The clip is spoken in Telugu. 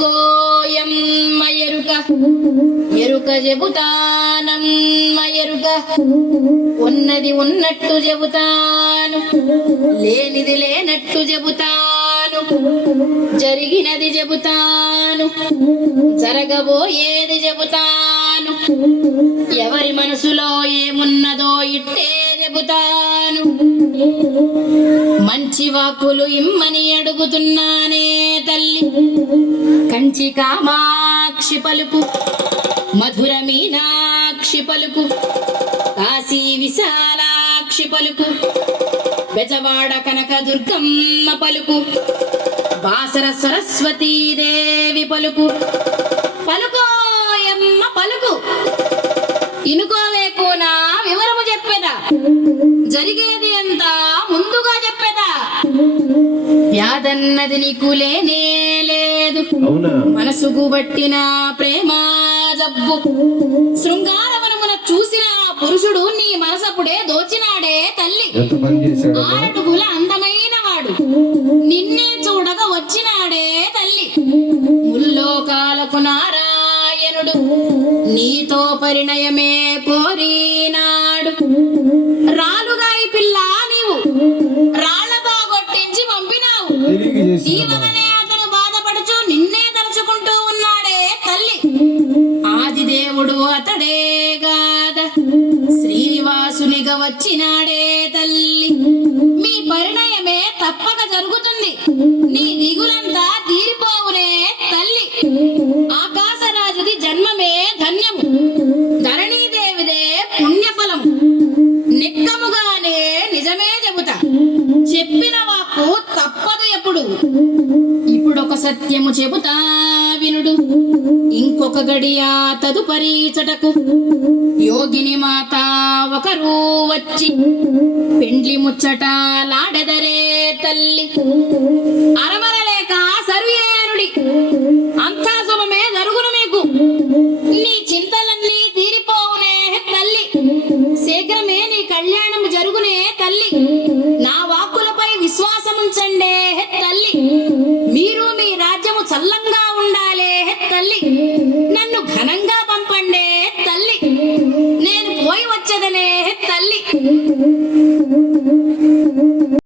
ఎరుకోయమ్మ ఎరుక ఎరుక చెబుతానమ్మ ఎరుక. ఉన్నది ఉన్నట్టు చెబుతాను, లేనిది లేనట్టు చెబుతాను, జరిగినది చెబుతాను, జరగబోయేది చెబుతాను, ఎవరి మనసులో ఏమున్నదో ఇట్టే చెబుతాను. మంచి వాక్కులు ఇమ్మని అడుగుతున్నానే తల్లి, కంచి కామాక్షి పలుకు, మధుర మీనాక్షి పలుకు, కాశీ విశాలాక్షి పలుకు, బెజవాడ కనక దుర్గమ్మ పలుకు, బాసర సరస్వతీదేవి పలుకు. పలుకోయమ్మ పలుకు, ఇనుకోవేకు నా వివరము చెప్పేదా, జరిగేది అంతా ముందుగా చెప్పేదా. వ్యాధన్నది నీకు లేనే లేదు, మనసుకు బట్టిన ప్రేమ జబ్బు. శృంగారవనమున చూసిన పురుషుడు నీ మనసప్పుడే దోచినాడే తల్లి. 6 అడుగుల అందమైన వాడు నిన్నే చూడగా వచ్చినాడే తల్లి. ముల్లోకాలకు నారాయణుడు నీతో పరిణయమే కోరినాడు. రాలుగాయి పిల్ల నీవు రాళ్లతో కొట్టించి పంపినావు. జీవమనే అతను బాధపడుచు నిన్నే తలుచుకుంటూ ఉన్నాడే తల్లి. ఆదిదేవుడు అతడే గాద శ్రీనివాసునిగా వచ్చినాడే తల్లి. మీ పరిణయమే తప్పక జరుగుతుంది, నీ దిగులంతా తీరిపోవునే తల్లి. ఆకాశరాజుది జన్మమే ధన్యము, ధరణీదేవిదే పుణ్యఫలం. నిక్కముగానే నిజమే చెబుతా, చెప్పిన వాక్కు తప్పదు ఎప్పుడు. ఇప్పుడొక సత్యము చెబుతా వినుడు, ఇంకొక గడియ తదుపరి చటకు. యోగిని మాత ఒకరు వచ్చి పెండ్లి ముచ్చట లాడెదరే తల్లి. అరమరలేక సర్వేనుడి అంతా శుభమే జరుగును మీకు. నీ చింతలన్నీ తీరిపోవునే తల్లి, శీఘ్రమే నీ కళ్యాణం జరుగునే తల్లి. నా వాక్కులపై విశ్వాసముంచండే తల్లి, మీరు మీ రాజ్యము చల్లంగా ఉండాలే తల్లి.